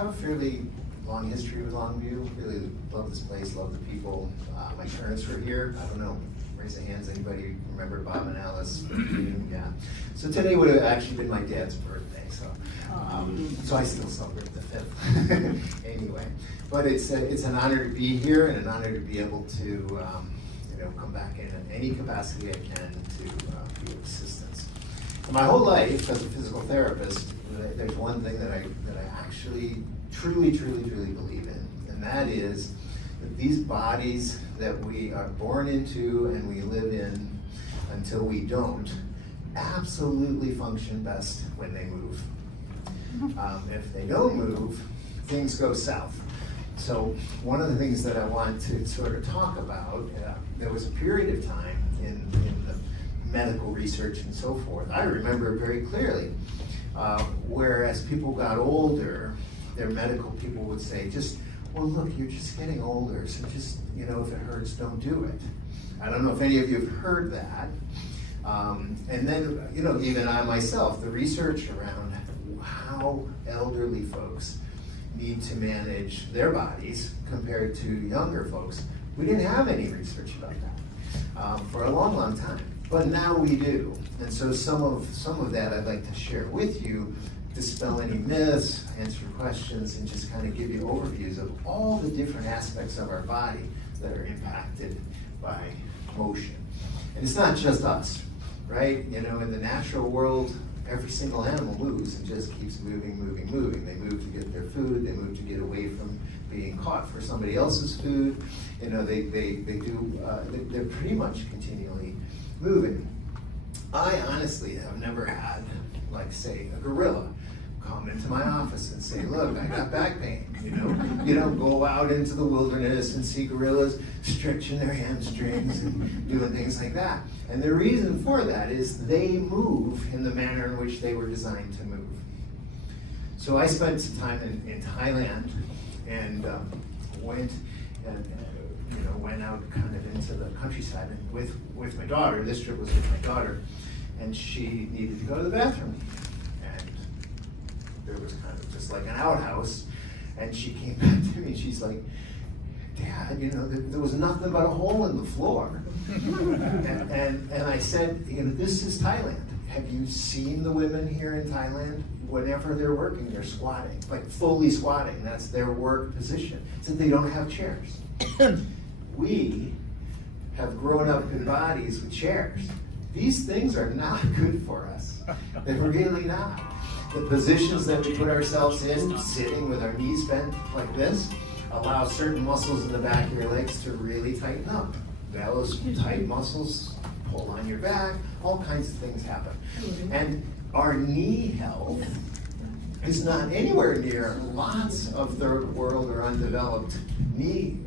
have a fairly long history with Longview. Really love this place, love the people. My parents were here. I don't know, raise the hands, anybody remember Bob and Alice? Yeah. So today would have actually been my dad's birthday, so I still celebrate the 5th. Anyway, but it's an honor to be here and an honor to be able to come back in any capacity I can to be of assistance. My whole life as a physical therapist, there's one thing that I actually truly believe in, and that is that these bodies that we are born into and we live in until we don't absolutely function best when they move. If they don't move, things go south. So one of the things that I want to sort of talk about, there was a period of time in the medical research and so forth, I remember very clearly, where as people got older, their medical people would say, well look, you're just getting older, so just, if it hurts, don't do it. I don't know if any of you have heard that. And then, even I myself, the research around how elderly folks need to manage their bodies compared to younger folks, we didn't have any research about that for a long time. But now we do. And so some of that I'd like to share with you, dispel any myths, answer questions, and just kind of give you overviews of all the different aspects of our body that are impacted by motion. And it's not just us, right? In the natural world, every single animal moves and just keeps moving. They move to get their food, they move to get away from being caught for somebody else's food. They're pretty much continually moving. I honestly have never had, like, say, a gorilla come into my office and say, look, I got back pain. You don't go out into the wilderness and see gorillas stretching their hamstrings and doing things like that. And the reason for that is they move in the manner in which they were designed to move. So I spent some time in Thailand and went out kind of into the countryside and with my daughter. This trip was with my daughter, and she needed to go to the bathroom. And there was kind of just like an outhouse, and she came back to me and she's like, Dad, there was nothing but a hole in the floor. and I said, this is Thailand. Have you seen the women here in Thailand? Whenever they're working, they're squatting, like fully squatting. That's their work position. So they don't have chairs. We have grown up in bodies with chairs. These things are not good for us. They're really not. The positions that we put ourselves in, sitting with our knees bent like this, allow certain muscles in the back of your legs to really tighten up. Those tight muscles pull on your back, all kinds of things happen. And our knee health is not anywhere near lots of third world or undeveloped knee.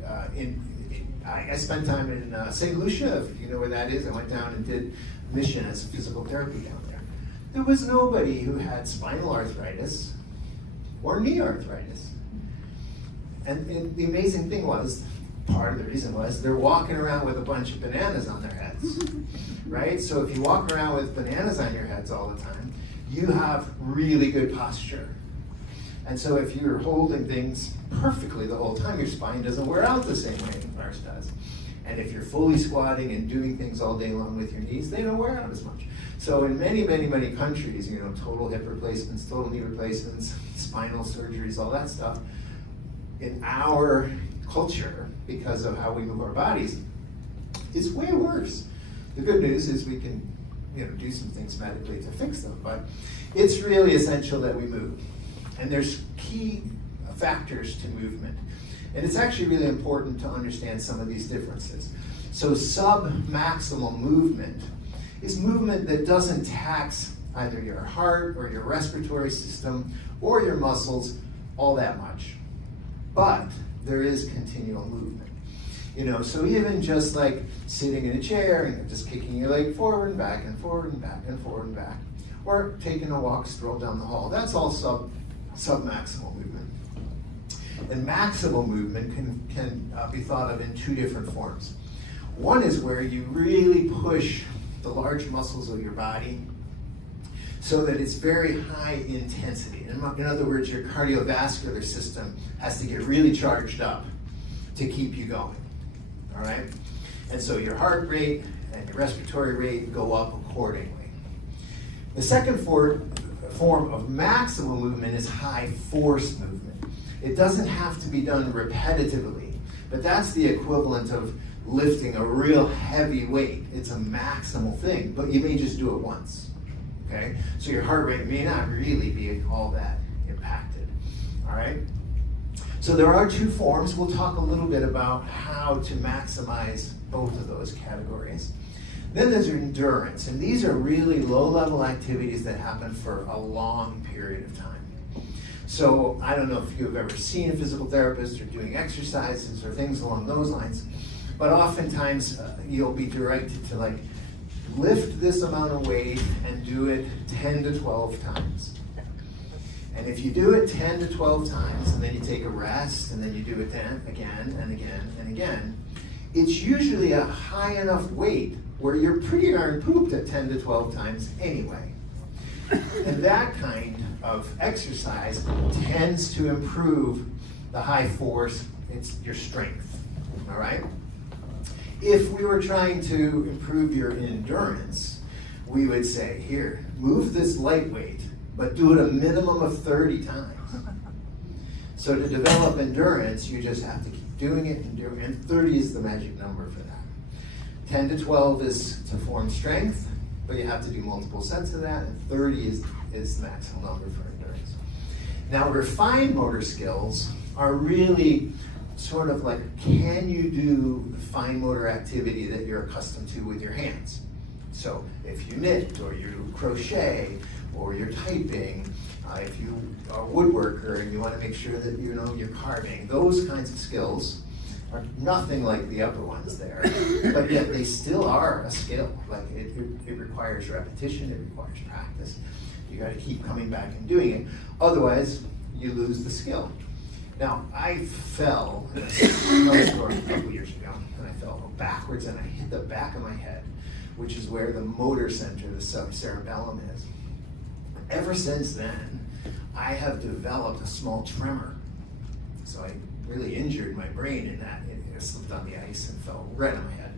I spent time in St. Lucia, if you know where that is. I went down and did mission as physical therapy down there. There was nobody who had spinal arthritis or knee arthritis. And the amazing thing was, part of the reason was, they're walking around with a bunch of bananas on their heads, right? So if you walk around with bananas on your heads all the time, you have really good posture. And so if you're holding things perfectly the whole time, your spine doesn't wear out the same way ours does. And if you're fully squatting and doing things all day long with your knees, they don't wear out as much. So in many countries, total hip replacements, total knee replacements, spinal surgeries, all that stuff, in our culture, because of how we move our bodies, it's way worse. The good news is we can do some things medically to fix them, but it's really essential that we move. And there's key factors to movement. And it's actually really important to understand some of these differences. So submaximal movement is movement that doesn't tax either your heart or your respiratory system or your muscles all that much. But there is continual movement. So even just like sitting in a chair and just kicking your leg forward and back and forward and back and forward and back, or taking a walk, stroll down the hall, that's all submaximal movement. And maximal movement can be thought of in two different forms. One is where you really push the large muscles of your body so that it's very high intensity. In other words, your cardiovascular system has to get really charged up to keep you going, all right? And so your heart rate and your respiratory rate go up accordingly. The second form of maximal movement is high force movement. It doesn't have to be done repetitively, but that's the equivalent of lifting a real heavy weight. It's a maximal thing, but you may just do it once, okay? So your heart rate may not really be all that impacted, all right? So there are two forms. We'll talk a little bit about how to maximize both of those categories. Then there's endurance, and these are really low-level activities that happen for a long period of time. So I don't know if you've ever seen a physical therapist or doing exercises or things along those lines, but oftentimes you'll be directed to like lift this amount of weight and do it 10 to 12 times. And if you do it 10 to 12 times and then you take a rest and then you do it again and again and again, it's usually a high enough weight where you're pretty darn pooped at 10 to 12 times anyway. And that kind of exercise tends to improve the high force, it's your strength, all right? If we were trying to improve your endurance, we would say, here, move this lightweight, but do it a minimum of 30 times. So to develop endurance, you just have to keep doing it and doing it, and 30 is the magic number for that. 10 to 12 is to form strength, but you have to do multiple sets of that, and 30 is the maximum number for endurance. Now, refined motor skills are really sort of like, can you do the fine motor activity that you're accustomed to with your hands? So if you knit, or you crochet, or you're typing, if you are a woodworker and you want to make sure that you know you're carving, those kinds of skills are nothing like the upper ones there, but yet they still are a skill. Like it requires repetition, it requires practice. You got to keep coming back and doing it. Otherwise, you lose the skill. Now, I fell in a snowstorm a couple years ago, and I fell backwards and I hit the back of my head, which is where the motor center, the subcerebellum is. Ever since then, I have developed a small tremor. So I really injured my brain in that. I slipped on the ice and fell right on my head.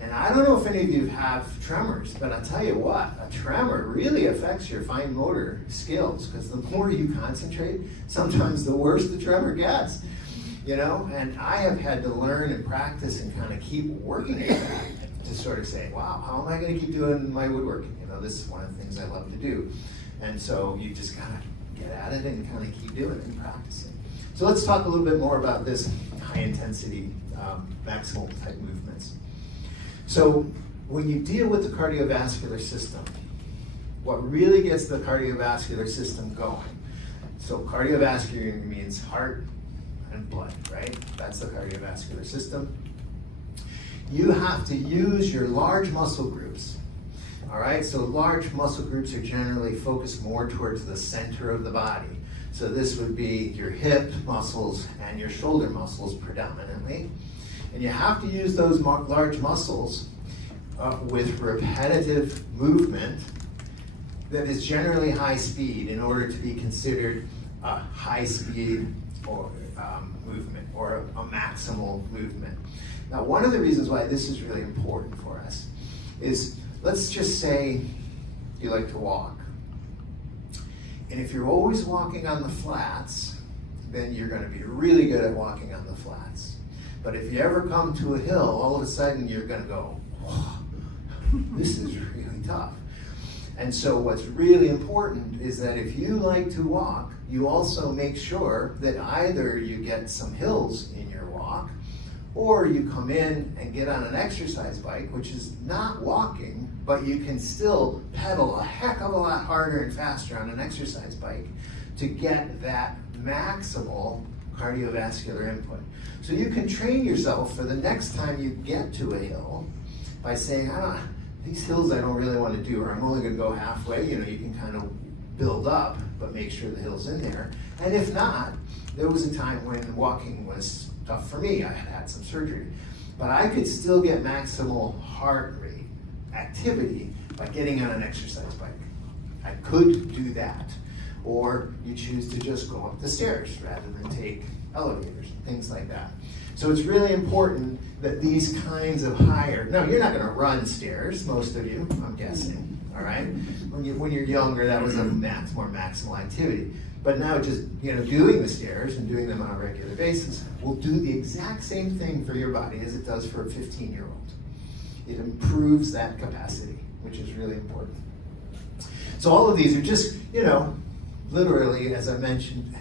And I don't know if any of you have tremors, but I'll tell you what, a tremor really affects your fine motor skills, because the more you concentrate, sometimes the worse the tremor gets, you know? And I have had to learn and practice and kind of keep working at that to sort of say, wow, how am I going to keep doing my woodworking? You know, this is one of the things I love to do. And so you just kind of get at it and kind of keep doing it and practicing. So let's talk a little bit more about this high intensity, maximal type movements. So when you deal with the cardiovascular system, what really gets the cardiovascular system going, so cardiovascular means heart and blood, right? That's the cardiovascular system. You have to use your large muscle groups. All right, so large muscle groups are generally focused more towards the center of the body. So this would be your hip muscles and your shoulder muscles predominantly. And you have to use those large muscles with repetitive movement that is generally high speed in order to be considered a high speed or movement or a maximal movement. Now, one of the reasons why this is really important for us is, let's just say you like to walk. And if you're always walking on the flats, then you're going to be really good at walking on the flats. But if you ever come to a hill, all of a sudden you're going to go, oh, this is really tough. And so what's really important is that if you like to walk, you also make sure that either you get some hills in your walk, or you come in and get on an exercise bike, which is not walking, but you can still pedal a heck of a lot harder and faster on an exercise bike to get that maximal cardiovascular input. So you can train yourself for the next time you get to a hill by saying, these hills I don't really want to do, or I'm only going to go halfway. You know, you can kind of build up, but make sure the hill's in there. And if not, there was a time when walking was tough for me. I had some surgery, but I could still get maximal heart rate activity by getting on an exercise bike. I could do that. Or you choose to just go up the stairs rather than take elevators, things like that. So it's really important that these kinds of no, you're not gonna run stairs, most of you, I'm guessing, all right? When you're younger, that was a more maximal activity. But now just, doing the stairs and doing them on a regular basis will do the exact same thing for your body as it does for a 15-year-old. It improves that capacity, which is really important. So all of these are just, literally, as I mentioned,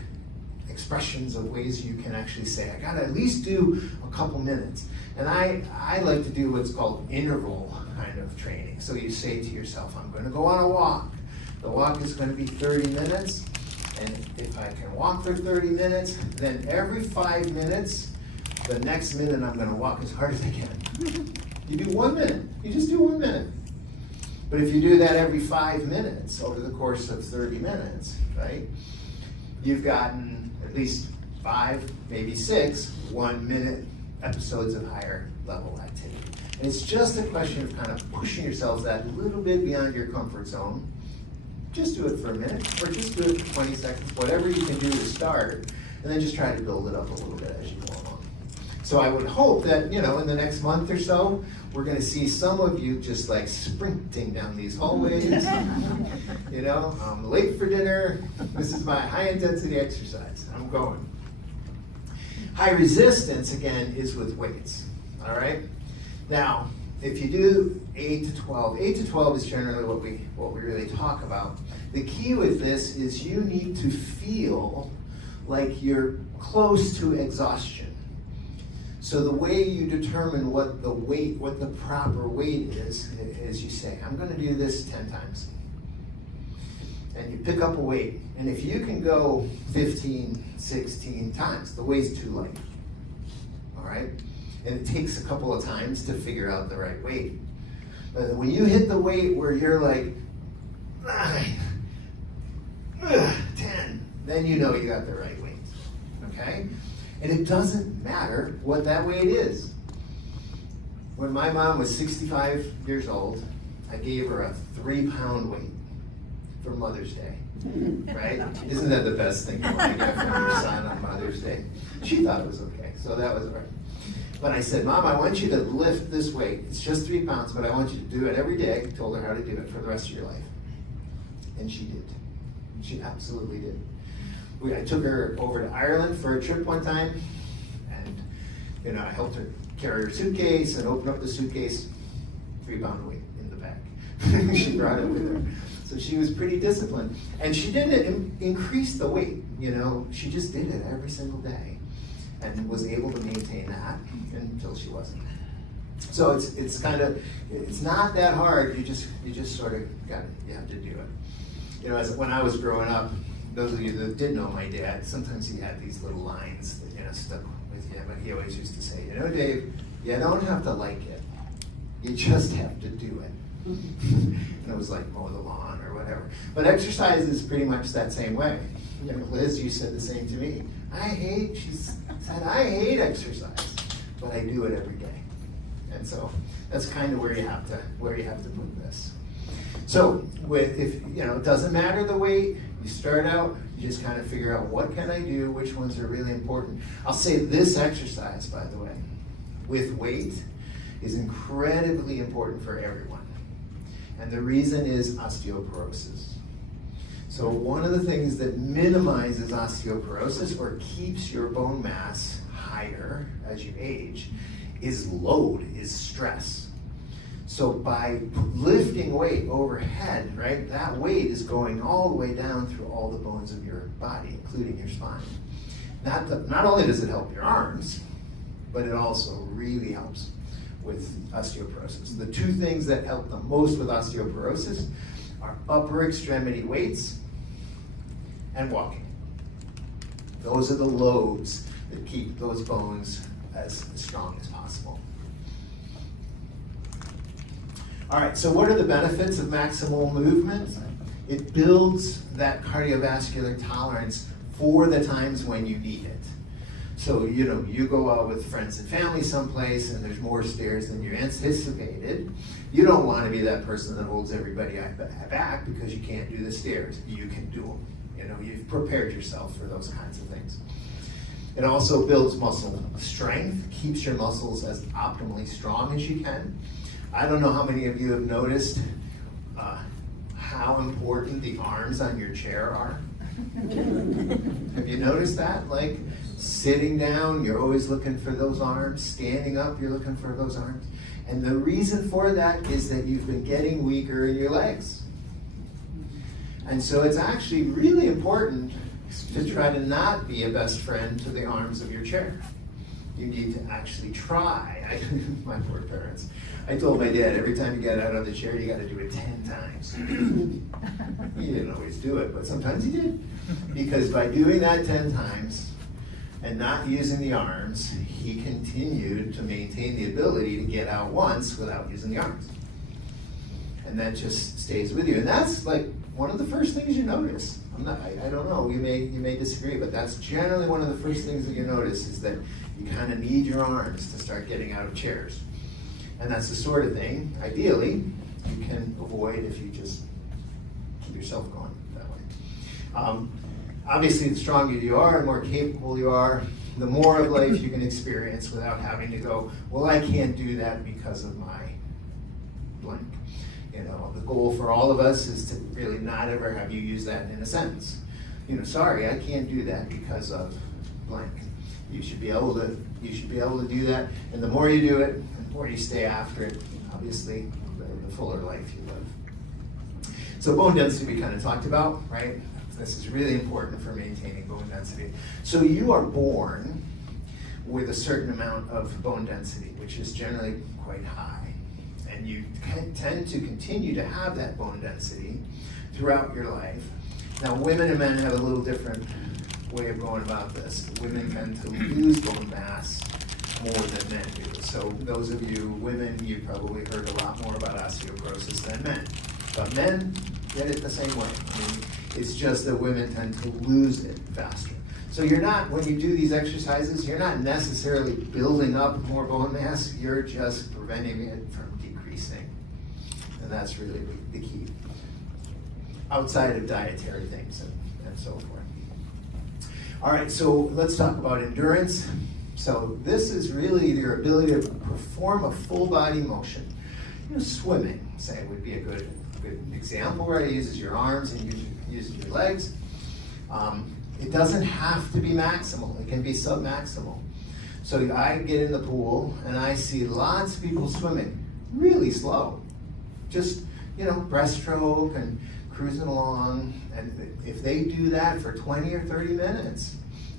expressions of ways you can actually say, I gotta at least do a couple minutes. And I like to do what's called interval kind of training. So you say to yourself, I'm gonna go on a walk. The walk is gonna be 30 minutes. And if I can walk for 30 minutes, then every 5 minutes, the next minute I'm gonna walk as hard as I can. You do 1 minute, you just do 1 minute. But if you do that every 5 minutes over the course of 30 minutes, right? You've gotten at least 5, maybe 6 1-minute episodes of higher level activity. And it's just a question of kind of pushing yourselves that little bit beyond your comfort zone. Just do it for a minute, or just do it for 20 seconds, whatever you can do to start, and then just try to build it up a little bit as you go along. So I would hope that, in the next month or so, we're gonna see some of you just like sprinting down these hallways. I'm late for dinner, this is my high intensity exercise, I'm going. High resistance, again, is with weights, all right? Now, if you do 8 to 12 is generally what we really talk about. The key with this is you need to feel like you're close to exhaustion. So the way you determine what the proper weight is you say, I'm gonna do this 10 times. And you pick up a weight, and if you can go 15, 16 times, the weight's too light, all right? And it takes a couple of times to figure out the right weight. But when you hit the weight where you're like, 9, 10, then you know you got the right weight, okay? And it doesn't matter what that weight is. When my mom was 65 years old, I gave her a 3-pound weight for Mother's Day, right? Isn't that the best thing you want to get from your son on Mother's Day? She thought it was okay, so that was all right. But I said, Mom, I want you to lift this weight. It's just 3 pounds, but I want you to do it every day. I told her how to do it for the rest of your life. And she did. She absolutely did. I took her over to Ireland for a trip one time, and I helped her carry her suitcase and open up the suitcase, 3-pound weight in the back. She brought it with her. So she was pretty disciplined. And she didn't increase the weight, she just did it every single day and was able to maintain that until she wasn't. So it's not that hard, you just sort of you have to do it. When I was growing up, those of you that did know my dad, sometimes he had these little lines that stuck with you, but he always used to say, Dave, you don't have to like it, you just have to do it. And it was like mow the lawn or whatever. But exercise is pretty much that same way. Liz, you said the same to me. She said, I hate exercise, but I do it every day. And so that's kind of where you have to put this. So it doesn't matter the weight, you start out, you just kind of figure out what can I do, which ones are really important. I'll say this exercise, by the way, with weight is incredibly important for everyone. And the reason is osteoporosis. So one of the things that minimizes osteoporosis or keeps your bone mass higher as you age is load, is stress. So by lifting weight overhead, right, that weight is going all the way down through all the bones of your body, including your spine. Not only does it help your arms, but it also really helps with osteoporosis. The 2 things that help the most with osteoporosis are upper extremity weights and walking. Those are the loads that keep those bones as strong as possible. All right, so what are the benefits of maximal movement? It builds that cardiovascular tolerance for the times when you need it. So, you go out with friends and family someplace and there's more stairs than you anticipated. You don't want to be that person that holds everybody back because you can't do the stairs. You can do them. You've prepared yourself for those kinds of things. It also builds muscle strength, keeps your muscles as optimally strong as you can. I don't know how many of you have noticed how important the arms on your chair are. Have you noticed that? Like sitting down, you're always looking for those arms. Standing up, you're looking for those arms. And the reason for that is that you've been getting weaker in your legs. And so it's actually really important to try to not be a best friend to the arms of your chair. You need to actually try. My poor parents. I told my dad, every time you get out of the chair, you got to do it 10 times. He didn't always do it, but sometimes he did. Because by doing that 10 times and not using the arms, he continued to maintain the ability to get out once without using the arms. And that just stays with you. And that's like one of the first things you notice. I don't know, you may disagree, but that's generally one of the first things that you notice is that you kind of need your arms to start getting out of chairs. And that's the sort of thing, ideally, you can avoid if you just keep yourself going that way. Obviously, the stronger you are, the more capable you are, the more of life you can experience without having to go, well, I can't do that because of my blank. The goal for all of us is to really not ever have you use that in a sentence. Sorry, I can't do that because of blank. You should be able to do that, and the more you do it, the more you stay after it, obviously, the fuller life you live. So bone density we kind of talked about, right? This is really important for maintaining bone density. So you are born with a certain amount of bone density, which is generally quite high. And you tend to continue to have that bone density throughout your life. Now, women and men have a little different way of going about this. Women tend to lose bone mass more than men do. So those of you women, you probably heard a lot more about osteoporosis than men. But men get it the same way. It's just that women tend to lose it faster. So when you do these exercises, you're not necessarily building up more bone mass, you're just preventing it from decreasing. And that's really the key. Outside of dietary things and so forth. All right, so let's talk about endurance. So this is really your ability to perform a full body motion. Swimming, say, would be a good example, where it uses your arms and uses your legs. It doesn't have to be maximal. It can be submaximal. So I get in the pool and I see lots of people swimming really slow. Just, breaststroke and cruising along. And if they do that for 20 or 30 minutes,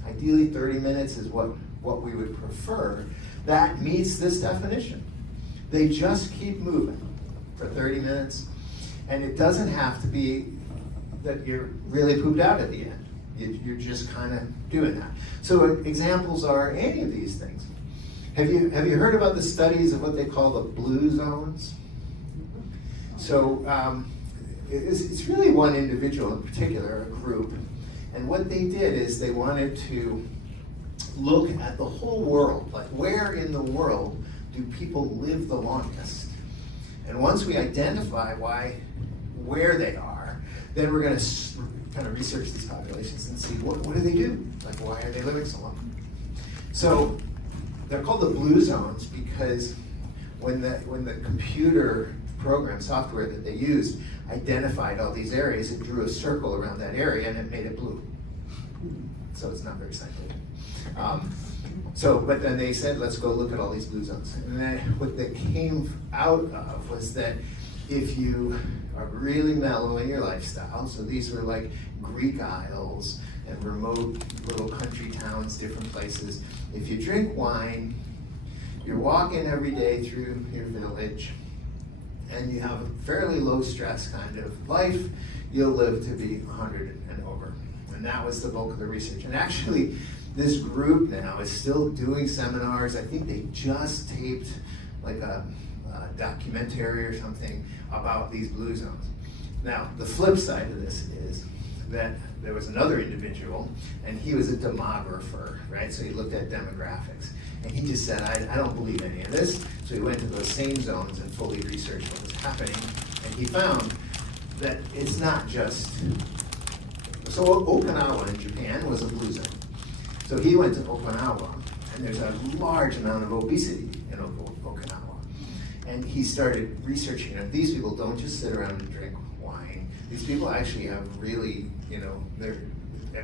ideally 30 minutes is what we would prefer, that meets this definition. They just keep moving for 30 minutes. And it doesn't have to be that you're really pooped out at the end. You're just kind of doing that. So examples are any of these things. Have you heard about the studies of what they call the blue zones? So it's really one individual in particular, a group. And what they did is they wanted to look at the whole world, like where in the world do people live the longest? And once we identify where they are, then we're going to kind of research these populations and see what do they do? Like, why are they living so long? So they're called the blue zones because when the computer program software that they used identified all these areas, it drew a circle around that area and it made it blue. So it's not very scientific. But then they said, let's go look at all these blue zones. And then what they came out of was that if you are really mellow in your lifestyle, so these were like Greek Isles and remote little country towns, different places. If you drink wine, you're walking every day through your village, and you have a fairly low stress kind of life, you'll live to be 100 and over. And that was the bulk of the research. And actually, this group now is still doing seminars. I think they just taped like a documentary or something about these blue zones. Now, the flip side of this is that there was another individual, and he was a demographer, right? So he looked at demographics. And he just said, I don't believe any of this. So he went to those same zones and fully researched what was happening. And he found that it's not just, so Okinawa in Japan was a blue zone. So he went to Okinawa, and there's a large amount of obesity in Okinawa. And he started researching it. These people don't just sit around and drink wine. These people actually have really, they're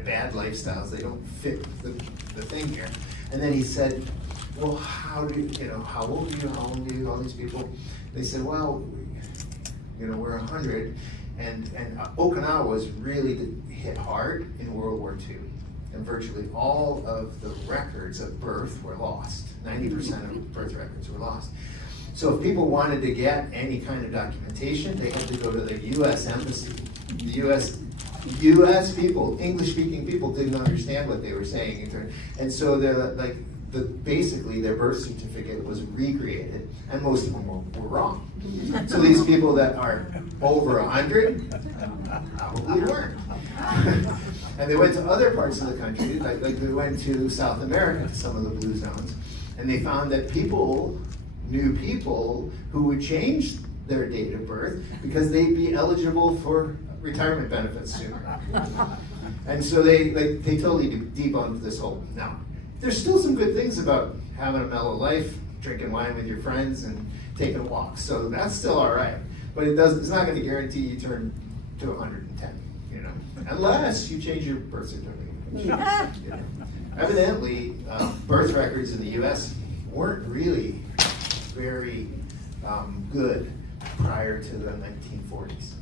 bad lifestyles. They don't fit the thing here. And then he said, well, how old are you, all these people? They said, well, we're 100. And Okinawa was really hit hard in World War II. And virtually all of the records of birth were lost. 90% of birth records were lost. So if people wanted to get any kind of documentation, they had to go to the U.S. Embassy. The U.S. people, English-speaking people, didn't understand what they were saying. And so they're basically their birth certificate was recreated, and most of them were wrong. So these people that are over 100 probably weren't. And they went to other parts of the country, like they went to South America, to some of the blue zones, and they found that people knew people who would change their date of birth because they'd be eligible for retirement benefits sooner. And so they totally debunked this whole. Now, there's still some good things about having a mellow life, drinking wine with your friends, and taking walks. So that's still all right. But it's not going to guarantee you turn to 110, unless you change your birth certificate. Evidently, birth records in the U.S. weren't really very good prior to the 1940s.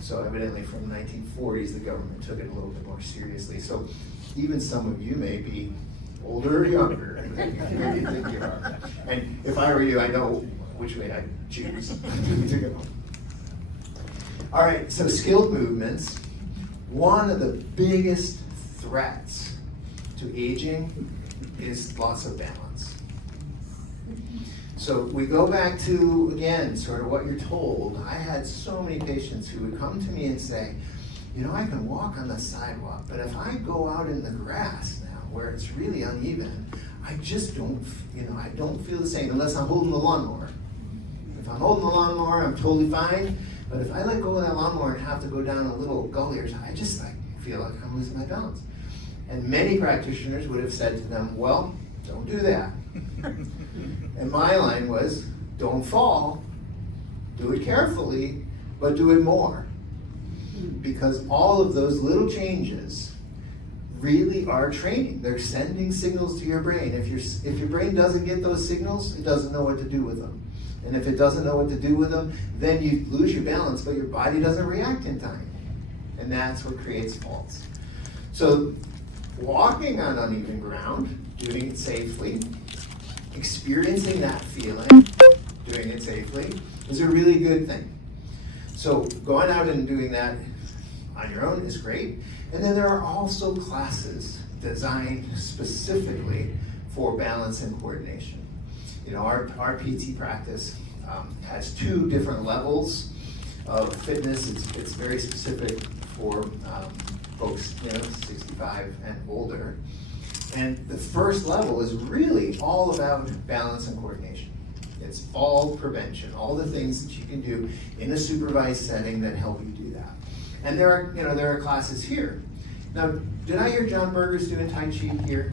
So evidently from the 1940s, the government took it a little bit more seriously. So even some of you may be older or younger than you think you are. And if I were you, I know which way I'd choose to go. All right, so skilled movements. One of the biggest threats to aging is loss of balance. So we go back to, again, sort of what you're told. I had so many patients who would come to me and say, I can walk on the sidewalk, but if I go out in the grass now, where it's really uneven, I just don't, I don't feel the same unless I'm holding the lawnmower. If I'm holding the lawnmower, I'm totally fine. But if I let go of that lawnmower and have to go down a little gully or something, I just feel like I'm losing my balance. And many practitioners would have said to them, well, don't do that. And my line was, don't fall, do it carefully, but do it more. Because all of those little changes really are training. They're sending signals to your brain. If your brain doesn't get those signals, it doesn't know what to do with them. And if it doesn't know what to do with them, then you lose your balance, but your body doesn't react in time. And that's what creates faults. So walking on uneven ground, doing it safely, experiencing that feeling, doing it safely, is a really good thing. So going out and doing that on your own is great. And then there are also classes designed specifically for balance and coordination. Our PT practice has 2 different levels of fitness. It's very specific for folks 65 and older. And the first level is really all about balance and coordination. It's all prevention, all the things that you can do in a supervised setting that help you do that. And there are classes here. Now, did I hear John Berger's doing Tai Chi here?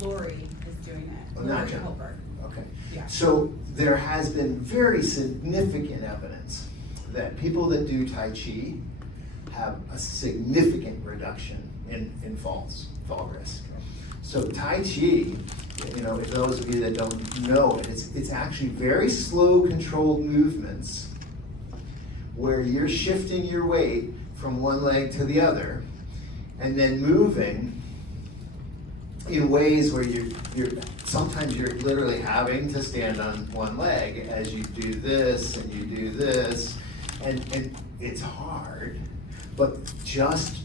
Lori is doing it. Oh, not Lori John. Hilbert. Okay. Yeah. So there has been very significant evidence that people that do Tai Chi have a significant reduction in fall risk. So Tai Chi, if those of you that don't know it, it's actually very slow, controlled movements where you're shifting your weight from one leg to the other and then moving in ways where sometimes you're literally having to stand on one leg as you do this and you do this, and it's hard, but just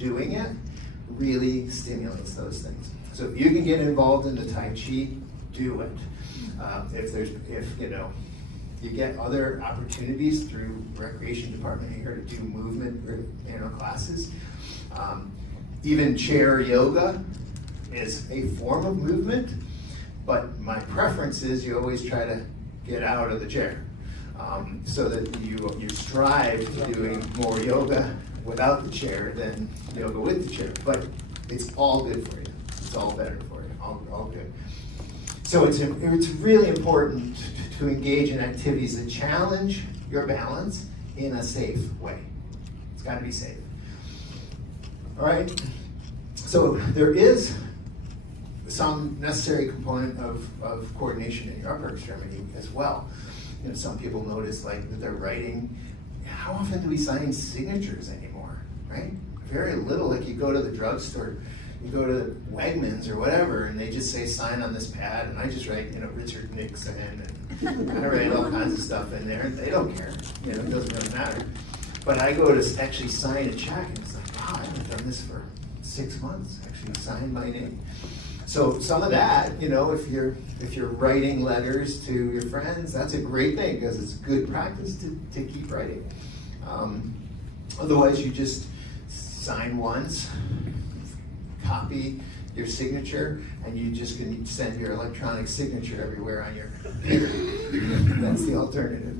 doing it really stimulates those things. So if you can get involved in the Tai Chi, do it. You get other opportunities through recreation department here to do movement, classes. Even chair yoga is a form of movement, but my preference is you always try to get out of the chair, so that you strive to doing more yoga without the chair than yoga with the chair. But it's all good for you. It's all better for you. All good. So it's really important to engage in activities that challenge your balance in a safe way. It's got to be safe. All right. So there is some necessary component of coordination in your upper extremity as well. Some people notice like that they're writing. How often do we sign signatures anymore, right? Very little. Like you go to the drugstore, you go to Wegmans or whatever, and they just say sign on this pad, and I just write, Richard Nixon, and I write all kinds of stuff in there, and they don't care. It doesn't really matter. But I go to actually sign a check, and it's like, wow, I haven't done this for 6 months. Actually sign my name. So some of that, if you're writing letters to your friends, that's a great thing because it's good practice to keep writing. Otherwise, you just sign once, copy your signature, and you just can send your electronic signature everywhere on your computer. That's the alternative.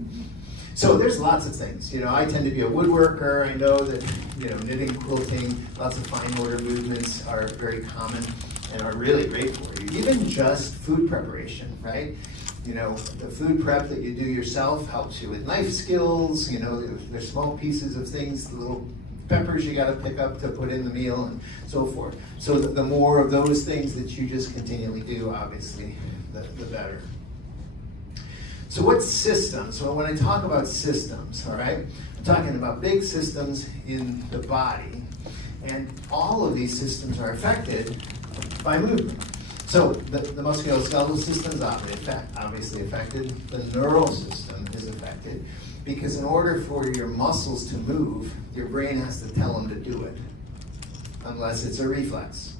So there's lots of things. I tend to be a woodworker. I know that knitting, quilting, lots of fine motor movements are very common and are really great for you. Even just food preparation, right? The food prep that you do yourself helps you with knife skills. There's small pieces of things, the little peppers you got to pick up to put in the meal and so forth. So the more of those things that you just continually do, obviously, the better. So what's systems? So when I talk about systems, all right, I'm talking about big systems in the body, and all of these systems are affected by movement. So the musculoskeletal system is obviously affected. The neural system is affected because in order for your muscles to move, your brain has to tell them to do it, unless it's a reflex.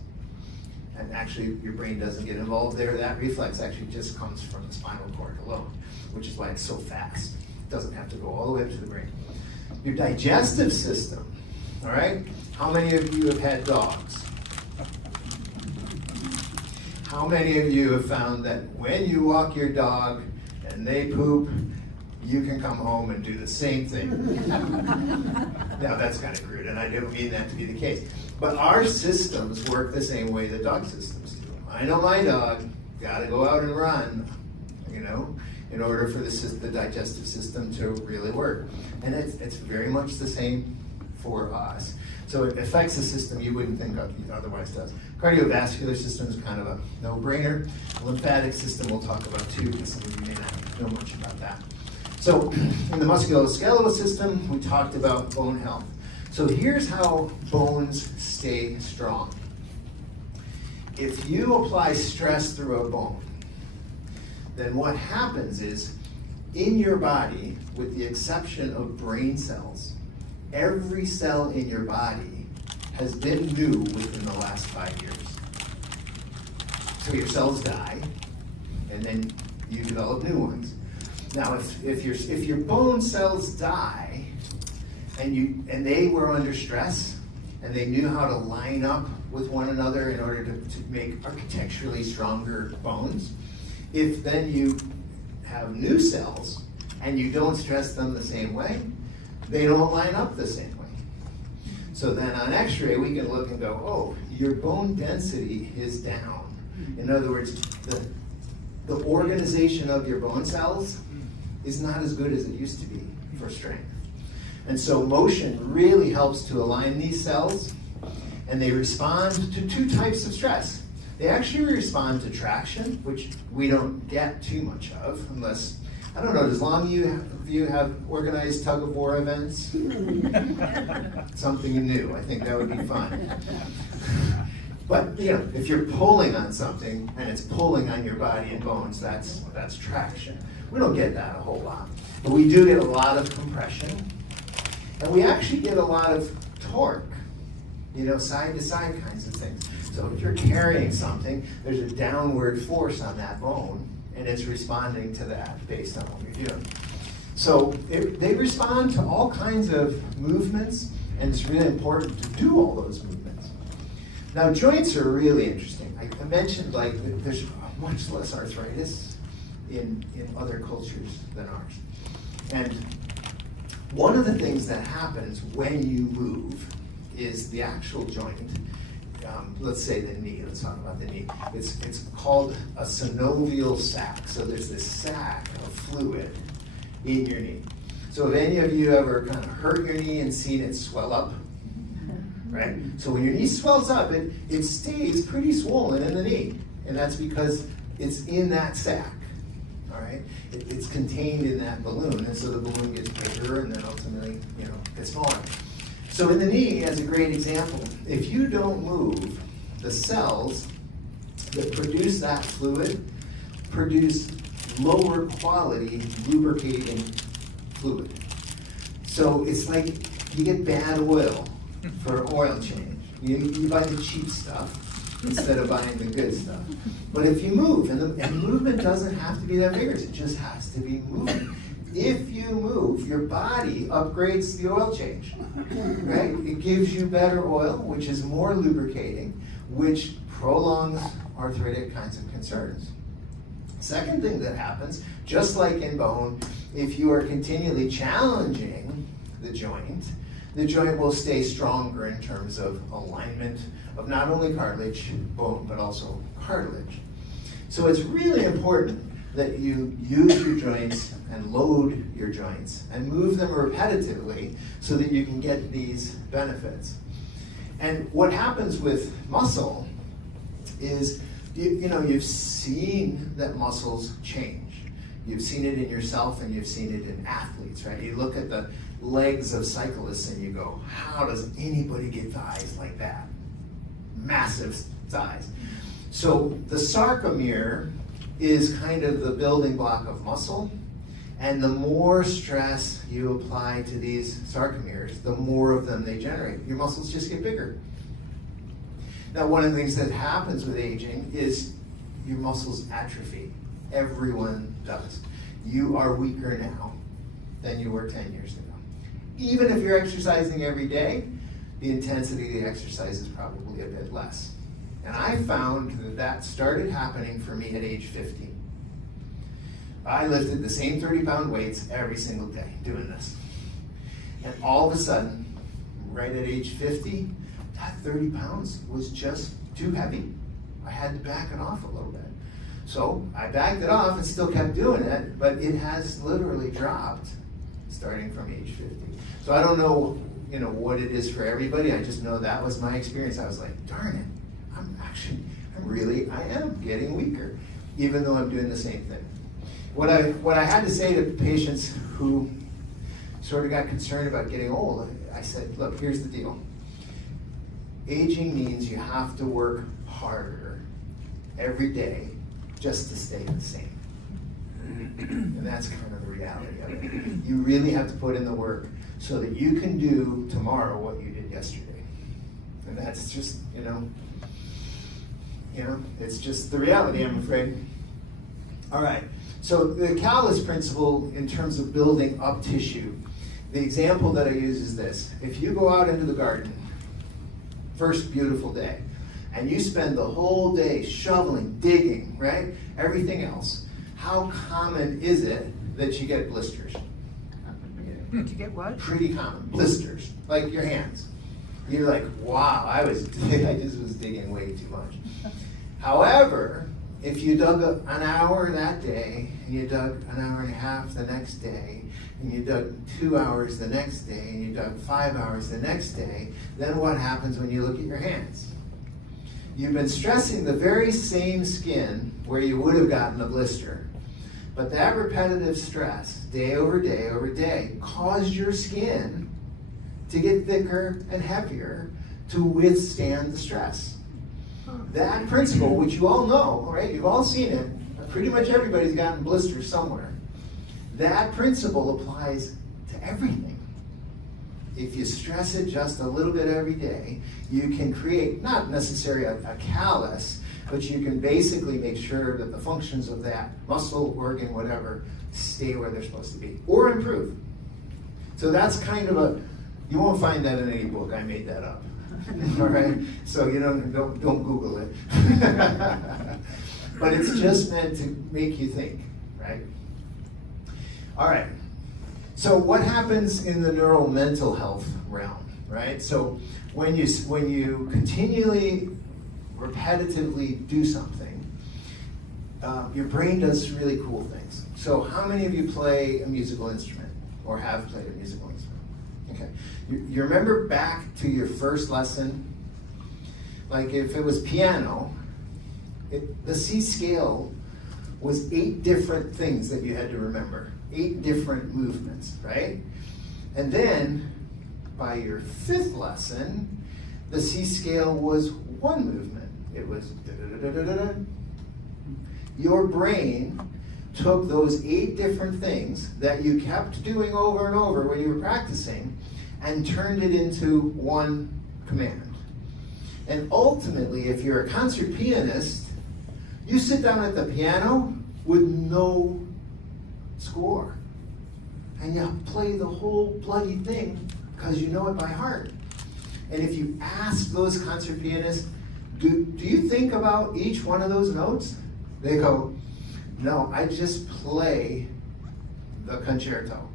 And actually, your brain doesn't get involved there. That reflex actually just comes from the spinal cord alone, which is why it's so fast. It doesn't have to go all the way up to the brain. Your digestive system, all right? How many of you have had dogs? How many of you have found that when you walk your dog and they poop, you can come home and do the same thing? Now that's kind of crude, and I don't mean that to be the case. But our systems work the same way the dog systems do. I know my dog got to go out and run, in order for the digestive system to really work. And it's very much the same for us. So it affects the system you wouldn't think of otherwise does. Cardiovascular system is kind of a no-brainer. Lymphatic system we'll talk about too, because some of you may not know much about that. So in the musculoskeletal system, we talked about bone health. So here's how bones stay strong. If you apply stress through a bone, then what happens is, in your body, with the exception of brain cells, every cell in your body has been new within the last 5 years. So your cells die, and then you develop new ones. Now, if your bone cells die, and they were under stress, and they knew how to line up with one another in order to make architecturally stronger bones, if then you have new cells and you don't stress them the same way, they don't line up the same way. So then on x-ray, we can look and go, oh, your bone density is down. In other words, the organization of your bone cells is not as good as it used to be for strength. And so motion really helps to align these cells, and they respond to two types of stress. They actually respond to traction, which we don't get too much of, unless, I don't know, does Longview have organized tug-of-war events? Something new, I think that would be fun. But if you're pulling on something, and it's pulling on your body and bones, that's traction. We don't get that a whole lot. But we do get a lot of compression, and we actually get a lot of torque, side-to-side kinds of things. So if you're carrying something, there's a downward force on that bone, and it's responding to that based on what you're doing. So they respond to all kinds of movements, and it's really important to do all those movements. Now, joints are really interesting. I mentioned like that there's much less arthritis in other cultures than ours. And one of the things that happens when you move is the actual joint. Let's say the knee, let's talk about the knee. It's called a synovial sac. So there's this sac of fluid in your knee. So have any of you ever kind of hurt your knee and seen it swell up? Right? So when your knee swells up, it stays pretty swollen in the knee. And that's because it's in that sac. All right? It's contained in that balloon. And so the balloon gets bigger and then ultimately, gets smaller. So in the knee, as a great example, if you don't move, the cells that produce that fluid produce lower quality lubricating fluid. So it's like you get bad oil for oil change. You buy the cheap stuff instead of buying the good stuff. But if you move, and movement doesn't have to be that vigorous, it just has to be moving. If you move, your body upgrades the oil change, right? It gives you better oil, which is more lubricating, which prolongs arthritic kinds of concerns. Second thing that happens, just like in bone, if you are continually challenging the joint will stay stronger in terms of alignment of not only cartilage, bone, but also cartilage. So it's really important that you use your joints and load your joints and move them repetitively so that you can get these benefits. And what happens with muscle is, you've seen that muscles change. You've seen it in yourself and you've seen it in athletes, right? You look at the legs of cyclists and you go, how does anybody get thighs like that? Massive thighs. So the sarcomere is kind of the building block of muscle, and the more stress you apply to these sarcomeres, the more of them they generate. Your muscles just get bigger. Now, one of the things that happens with aging is your muscles atrophy. Everyone does. You are weaker now than you were 10 years ago. Even if you're exercising every day, the intensity of the exercise is probably a bit less. And I found that started happening for me at age 15. I lifted the same 30-pound weights every single day doing this. And all of a sudden, right at age 50, that 30 pounds was just too heavy. I had to back it off a little bit. So I backed it off and still kept doing it, but it has literally dropped starting from age 50. So I don't know, what it is for everybody. I just know that was my experience. I was like, darn it. I am getting weaker, even though I'm doing the same thing. What I had to say to patients who sort of got concerned about getting old, I said, look, here's the deal. Aging means you have to work harder every day just to stay the same. And that's kind of the reality of it. You really have to put in the work so that you can do tomorrow what you did yesterday. And that's just, it's just the reality, I'm afraid. All right, so the callus principle in terms of building up tissue, the example that I use is this. If you go out into the garden, first beautiful day, and you spend the whole day shoveling, digging, right? Everything else, how common is it that you get blisters? Did you get what? Pretty common, blisters, like your hands. You're like, wow, I just was digging way too much. However, if you dug an hour that day, and you dug an hour and a half the next day, and you dug 2 hours the next day, and you dug 5 hours the next day, then what happens when you look at your hands? You've been stressing the very same skin where you would have gotten a blister. But that repetitive stress, day over day over day, caused your skin to get thicker and heavier to withstand the stress. That principle, which you all know, right? You've all seen it. Pretty much everybody's gotten blisters somewhere. That principle applies to everything. If you stress it just a little bit every day, you can create not necessarily a callus, but you can basically make sure that the functions of that muscle, organ, whatever, stay where they're supposed to be, or improve. So that's kind of you won't find that in any book, I made that up. All right, so you don't Google it. But it's just meant to make you think, right? All right, so what happens in the neural mental health realm, right? So when you continually, repetitively do something, your brain does really cool things. So how many of you play a musical instrument or have played a musical instrument? Okay, you remember back to your first lesson, like if it was piano, the C scale was 8 different things that you had to remember, 8 different movements, right? And then by your 5th lesson, the C scale was 1 movement. It was da-da-da-da-da-da. Your brain took those 8 different things that you kept doing over and over when you were practicing and turned it into 1 command. And ultimately, if you're a concert pianist, you sit down at the piano with no score. And you play the whole bloody thing because you know it by heart. And if you ask those concert pianists, do you think about each one of those notes? They go, no, I just play the concerto.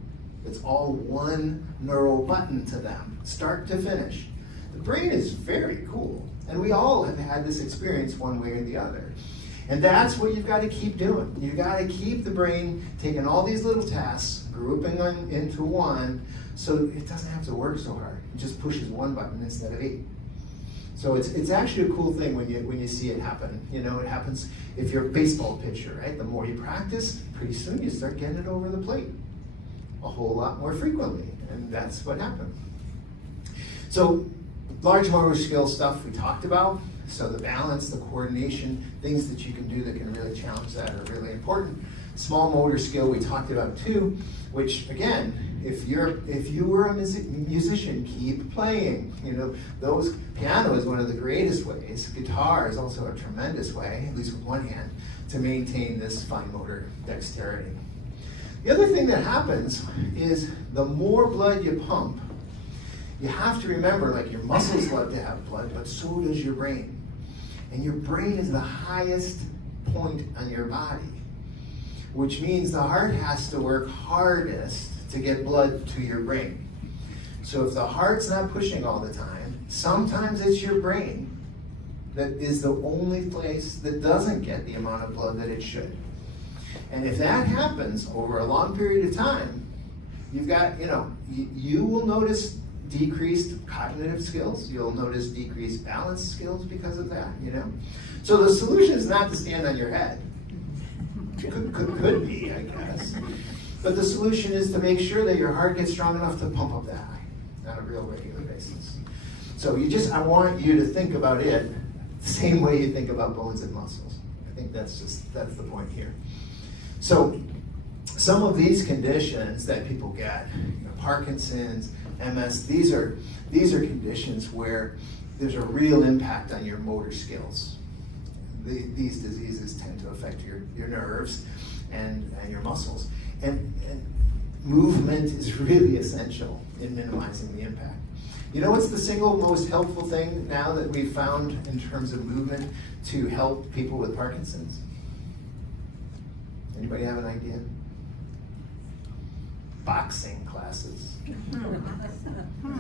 It's all 1 neural button to them, start to finish. The brain is very cool, and we all have had this experience one way or the other. And that's what you've got to keep doing. You've got to keep the brain taking all these little tasks, grouping them into 1, so it doesn't have to work so hard. It just pushes 1 button instead of 8. So it's actually a cool thing when you see it happen. You know, it happens if you're a baseball pitcher, right? The more you practice, pretty soon you start getting it over the plate a whole lot more frequently, and that's what happened. So large motor skill stuff we talked about. So the balance, the coordination, things that you can do that can really challenge that are really important. Small motor skill we talked about too, which again, if you were a musician, keep playing. You know, piano is one of the greatest ways. Guitar is also a tremendous way, at least with one hand, to maintain this fine motor dexterity. The other thing that happens is the more blood you pump, you have to remember, like your muscles love to have blood, but so does your brain. And your brain is the highest point on your body, which means the heart has to work hardest to get blood to your brain. So if the heart's not pushing all the time, sometimes it's your brain that is the only place that doesn't get the amount of blood that it should. And if that happens over a long period of time, you've got, you will notice decreased cognitive skills. You'll notice decreased balance skills because of that, So the solution is not to stand on your head. Could be, I guess. But the solution is to make sure that your heart gets strong enough to pump up that high on a real regular basis. So I want you to think about it the same way you think about bones and muscles. I think that's the point here. So some of these conditions that people get, Parkinson's, MS, these are conditions where there's a real impact on your motor skills. These diseases tend to affect your nerves and your muscles. And movement is really essential in minimizing the impact. You know what's the single most helpful thing now that we've found in terms of movement to help people with Parkinson's? Anybody have an idea? Boxing classes.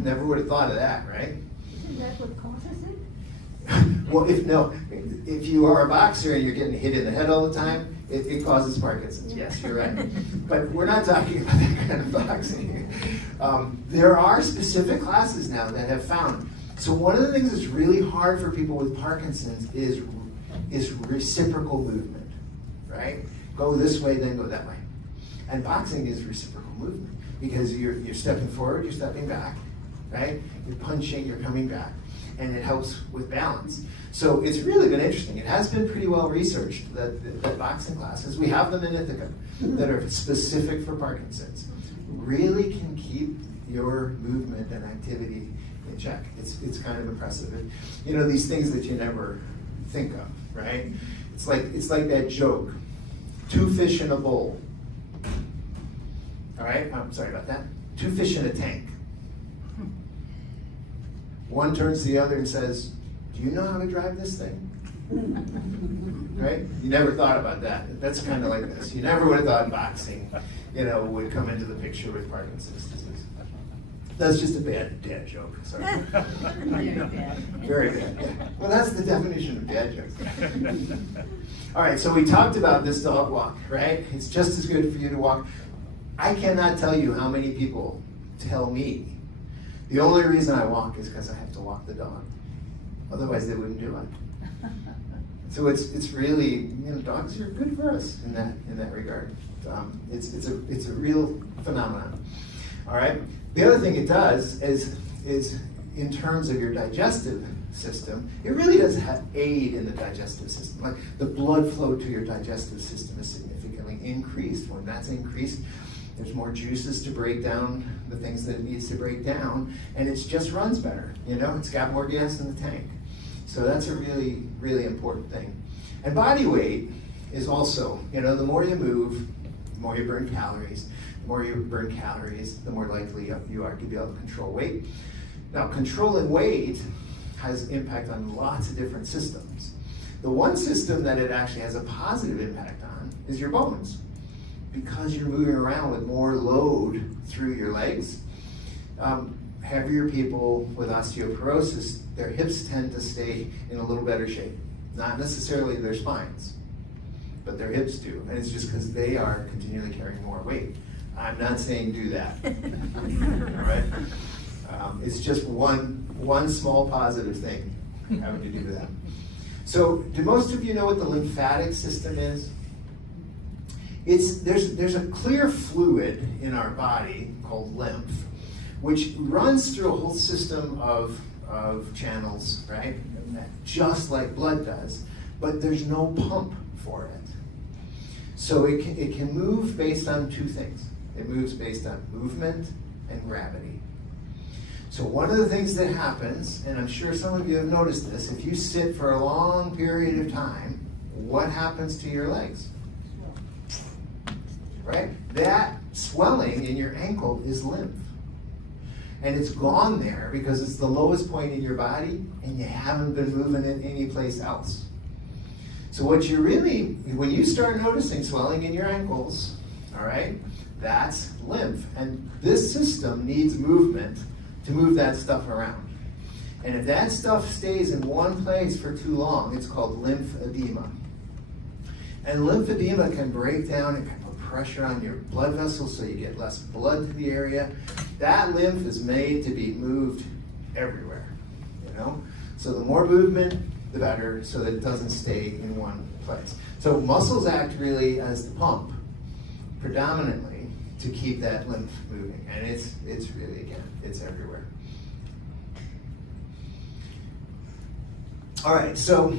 Never would have thought of that, right? Isn't that what causes it? Well, if you are a boxer and you're getting hit in the head all the time, it causes Parkinson's. Yes, you're right. But we're not talking about that kind of boxing. There are specific classes now that have found. So one of the things that's really hard for people with Parkinson's is reciprocal movement, right? Go this way, then go that way. And boxing is reciprocal movement because you're stepping forward, you're stepping back, right? You're punching, you're coming back. And it helps with balance. So it's really been interesting. It has been pretty well researched that boxing classes, we have them in Ithaca, that are specific for Parkinson's, really can keep your movement and activity in check. It's kind of impressive. These things that you never think of, right? It's like that joke, 2 fish in a bowl. All right, I'm sorry about that. 2 fish in a tank. One turns to the other and says, do you know how to drive this thing? Right? You never thought about that. That's kind of like this. You never would have thought boxing, would come into the picture with Parkinson's disease. That's just a bad dad joke. Sorry. Very bad. Very bad. Yeah. Well, that's the definition of dad jokes. All right, so we talked about this dog walk, right? It's just as good for you to walk. I cannot tell you how many people tell me the only reason I walk is because I have to walk the dog. Otherwise, they wouldn't do it. So it's really, dogs are good for us in that regard. It's a real phenomenon. All right. The other thing it does is in terms of your digestive system, it really does aid in the digestive system. Like the blood flow to your digestive system is significantly increased. When that's increased, there's more juices to break down the things that it needs to break down, and it just runs better. It's got more gas in the tank. So that's a really, really important thing. And body weight is also, the more you move, the more you burn calories. The more you burn calories, the more likely you are to be able to control weight. Now, controlling weight has impact on lots of different systems. The one system that it actually has a positive impact on is your bones. Because you're moving around with more load through your legs, heavier people with osteoporosis, their hips tend to stay in a little better shape. Not necessarily their spines, but their hips do. And it's just because they are continually carrying more weight. I'm not saying do that. All right? It's just one small positive thing having to do with that. So do most of you know what the lymphatic system is? There's a clear fluid in our body called lymph, which runs through a whole system of channels, right? Just like blood does, but there's no pump for it. So it can move based on 2 things. It moves based on movement and gravity. So one of the things that happens, and I'm sure some of you have noticed this, if you sit for a long period of time, what happens to your legs? Right? That swelling in your ankle is lymph. And it's gone there because it's the lowest point in your body and you haven't been moving it anyplace else. So what you really, when you start noticing swelling in your ankles, all right, that's lymph. And this system needs movement to move that stuff around. And if that stuff stays in one place for too long, it's called lymphedema. And lymphedema can break down, it can put pressure on your blood vessels so you get less blood to the area. That lymph is made to be moved everywhere, So the more movement, the better, so that it doesn't stay in one place. So muscles act really as the pump, predominantly, to keep that lymph moving. And it's really, again, it's everywhere. All right, so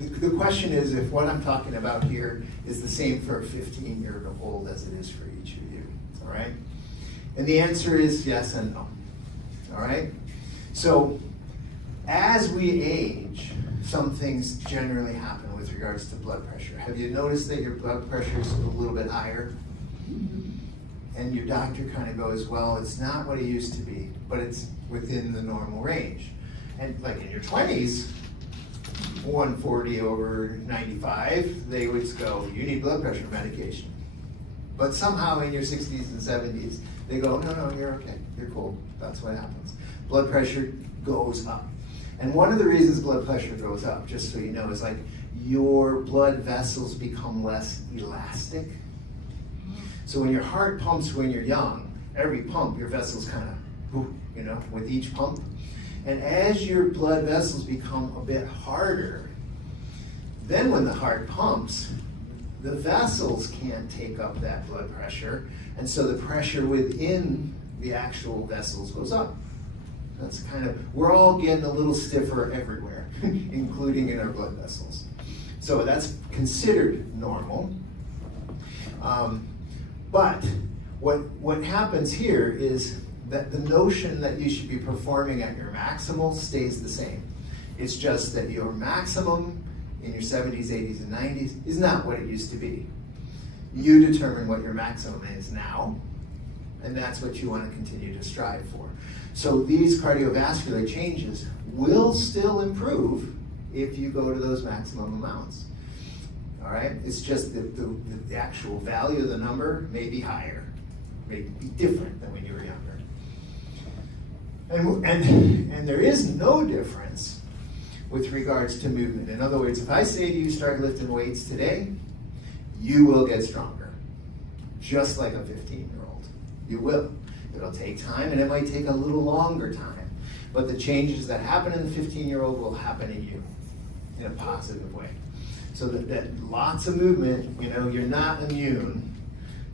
the question is if what I'm talking about here is the same for a 15-year-old as it is for each of you, all right? And the answer is yes and no, all right? So as we age, some things generally happen with regards to blood pressure. Have you noticed that your blood pressure is a little bit higher? And your doctor kind of goes, well, it's not what it used to be, but it's within the normal range. And like in your 20s, 140 over 95, they would go, you need blood pressure medication. But somehow in your 60s and 70s, they go, no, you're okay, you're cool. That's what happens. Blood pressure goes up. And one of the reasons blood pressure goes up, just so you know, is like your blood vessels become less elastic. So when your heart pumps when you're young, every pump, your vessels kind of, with each pump. And as your blood vessels become a bit harder, then when the heart pumps, the vessels can't take up that blood pressure, and so the pressure within the actual vessels goes up. That's we're all getting a little stiffer everywhere, including in our blood vessels. So that's considered normal. But what happens here is that the notion that you should be performing at your maximal stays the same. It's just that your maximum in your 70s, 80s, and 90s is not what it used to be. You determine what your maximum is now, and that's what you want to continue to strive for. So these cardiovascular changes will still improve if you go to those maximum amounts. All right? It's just that the actual value of the number may be higher, may be different than when you were younger. And there is no difference with regards to movement. In other words, if I say to you start lifting weights today, you will get stronger, just like a 15-year-old. You will. It'll take time, and it might take a little longer time. But the changes that happen in the 15-year-old will happen in you in a positive way. So that lots of movement, you know, you're not immune,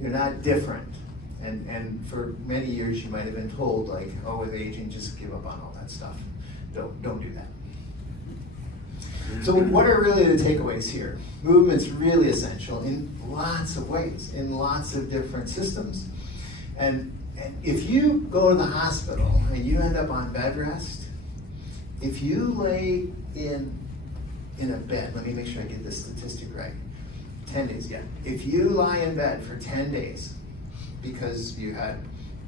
you're not different. And for many years you might have been told, like, oh, with aging, just give up on all that stuff. Don't do that. So what are really the takeaways here? Movement's really essential in lots of ways, in lots of different systems. And if you go to the hospital and you end up on bed rest, if you lay in a bed, let me make sure I get this statistic right, 10 days, yeah. If you lie in bed for 10 days because you had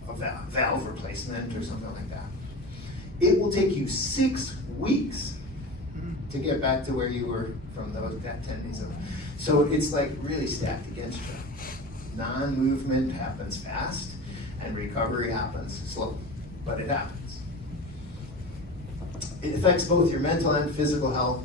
a valve replacement or something like that, it will take you 6 weeks to get back to where you were from that 10 days. So it's like really stacked against you. Non-movement happens fast, and recovery happens slow, but it happens. It affects both your mental and physical health,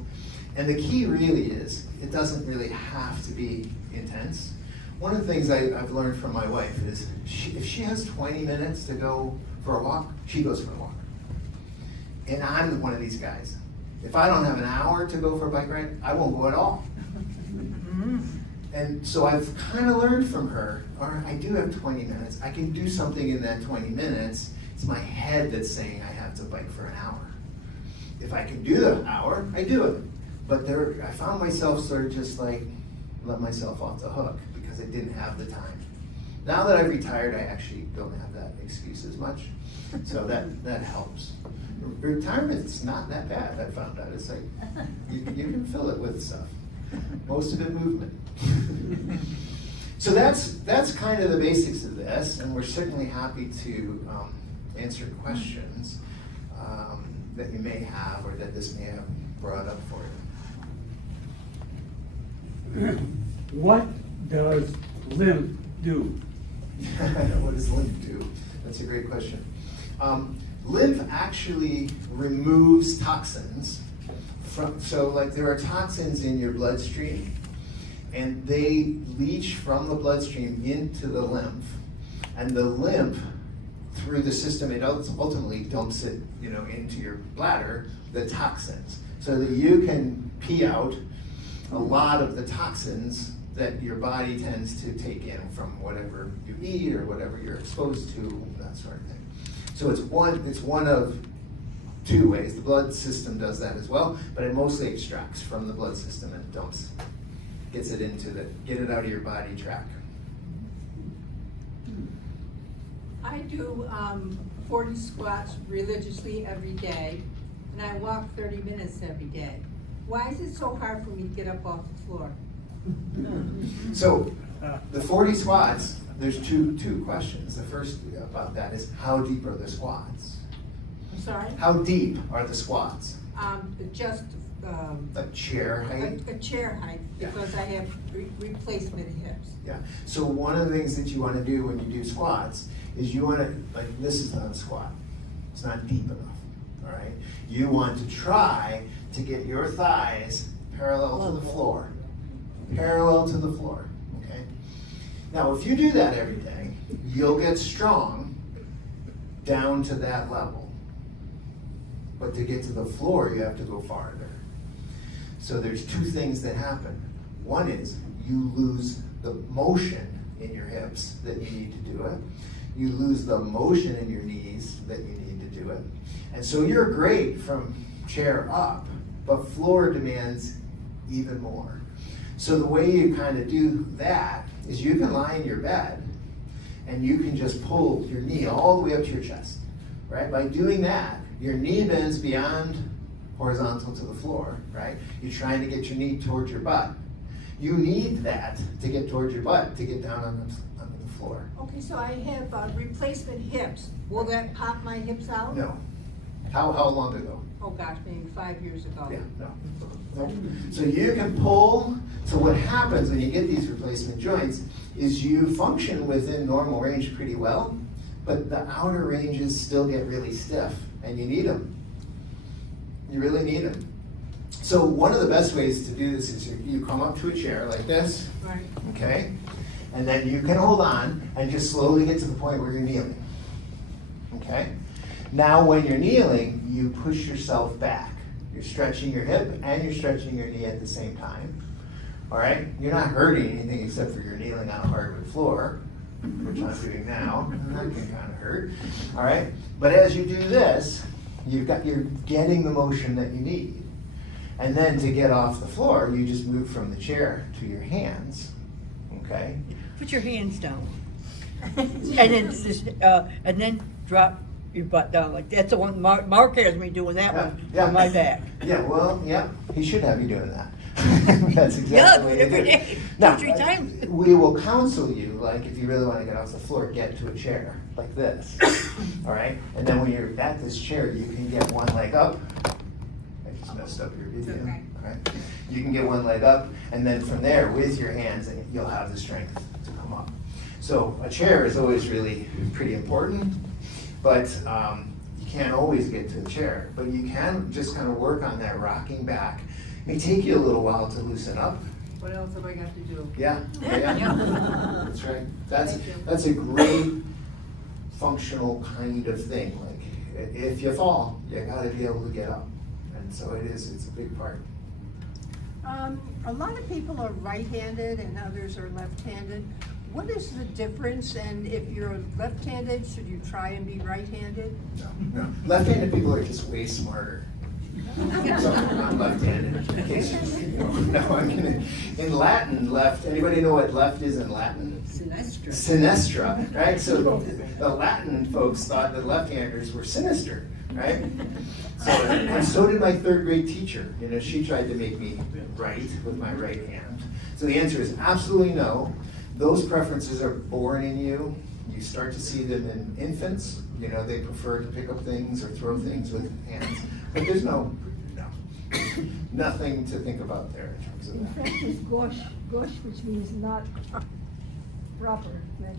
and the key really is, it doesn't really have to be intense. One of the things I've learned from my wife is, if she has 20 minutes to go for a walk, she goes for a walk. And I'm one of these guys. If I don't have an hour to go for a bike ride, I won't go at all. And so I've kind of learned from her, all right, I do have 20 minutes. I can do something in that 20 minutes. It's my head that's saying I have to bike for an hour. If I can do the hour, I do it. But I found myself sort of just like, let myself off the hook because I didn't have the time. Now that I've retired, I actually don't have that excuse as much. So that helps. Retirement's not that bad, I found out. It's like, you can fill it with stuff. Most of it movement. So that's kind of the basics of this, and we're certainly happy to answer questions that you may have or that this may have brought up for you. What does lymph do? What does lymph do? That's a great question. Lymph actually removes toxins so like there are toxins in your bloodstream, and they leach from the bloodstream into the lymph, and the lymph through the system, it ultimately dumps it, into your bladder, the toxins, so that you can pee out a lot of the toxins that your body tends to take in from whatever you eat or whatever you're exposed to, that sort of thing. So it's one of two ways. The blood system does that as well, but it mostly extracts from the blood system and gets it into get it out of your body track. I do 40 squats religiously every day, and I walk 30 minutes every day. Why is it so hard for me to get up off the floor? So the 40 squats, there's two questions. The first about that is, how deep are the squats? I'm sorry? How deep are the squats? Just a chair height? A chair height, because I have replacement hips. Yeah. So one of the things that you want to do when you do squats is you want to, this is not a squat. It's not deep enough, all right? You want to try to get your thighs parallel to the floor. Parallel to the floor, okay? Now, if you do that every day, you'll get strong down to that level. But to get to the floor, you have to go farther. So there's two things that happen. One is you lose the motion in your hips that you need to do it. You lose the motion in your knees that you need to do it. And so you're great from chair up, but floor demands even more. So the way you kind of do that is you can lie in your bed and you can just pull your knee all the way up to your chest, right? By doing that, your knee bends beyond horizontal to the floor, right? You're trying to get your knee towards your butt. You need that to get towards your butt, to get down on the floor. Okay, so I have replacement hips. Will that pop my hips out? No. How long ago? Oh gosh, maybe 5 years ago. Yeah, no. So you can pull, so what happens when you get these replacement joints is you function within normal range pretty well, but the outer ranges still get really stiff, and you need them. You really need them. So one of the best ways to do this is you come up to a chair like this, Right. okay? And then you can hold on and just slowly get to the point where you're kneeling, okay? Now when you're kneeling, you push yourself back. You're stretching your hip and you're stretching your knee at the same time, all right? You're not hurting anything except for you're kneeling on a hardwood floor, which I'm doing now, and that can kind of hurt, all right? But as you do this, you're getting the motion that you need. And then to get off the floor, you just move from the chair to your hands, okay? Put your hands down. And then drop your butt down like that's the one Mark has me doing that one on my back. Yeah, well, yeah, he should have you doing that. That's exactly Yeah, what every you do. day, Now, 2-3 times. we will counsel you, like if you really want to get off the floor, get to a chair like this, all right? And then when you're at this chair, you can get one leg up. I just messed up your video, okay. all right? You can get one leg up, and then from there, with your hands, you'll have the strength to come up. So a chair is always really pretty important, but you can't always get to the chair. But you can just kind of work on that rocking back. It may take you a little while to loosen up. What else have I got to do? Yeah, yeah. That's right. Thank you. That's a great functional kind of thing. Like if you fall, you got to be able to get up. And so it's a big part. A lot of people are right-handed and others are left-handed. What is the difference? And if you're left-handed, should you try and be right-handed? No. Left-handed people are just way smarter. So I'm left-handed. In case you no, I'm gonna. In Latin, left. Anybody know what left is in Latin? Sinestra. Sinistra, right? So the Latin folks thought that left-handers were sinister, right? And so did my third grade teacher. You know, she tried to make me write with my right hand. So the answer is absolutely no. Those preferences are born in you. You start to see them in infants. You know, they prefer to pick up things or throw things with hands. But there's nothing to think about there in terms of In that. fact, it's gauche, which means not proper, like,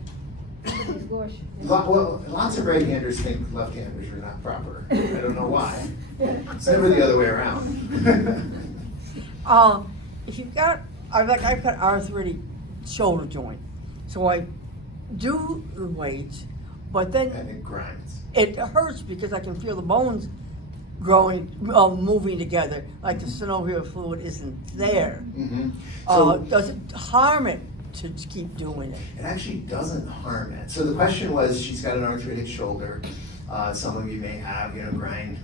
it's gauche. Well, lots of right-handers think left-handers are not proper. I don't know why. It's never the other way around. If you've got, I've got arthritic shoulder joint, so I do the weights, but then And it grinds. it hurts because I can feel the bones growing, moving together, like the synovial fluid isn't there. Mm-hmm. So Does it harm it to keep doing it? it actually doesn't harm it. So the question was, she's got an arthritic shoulder. Some of you may have, grind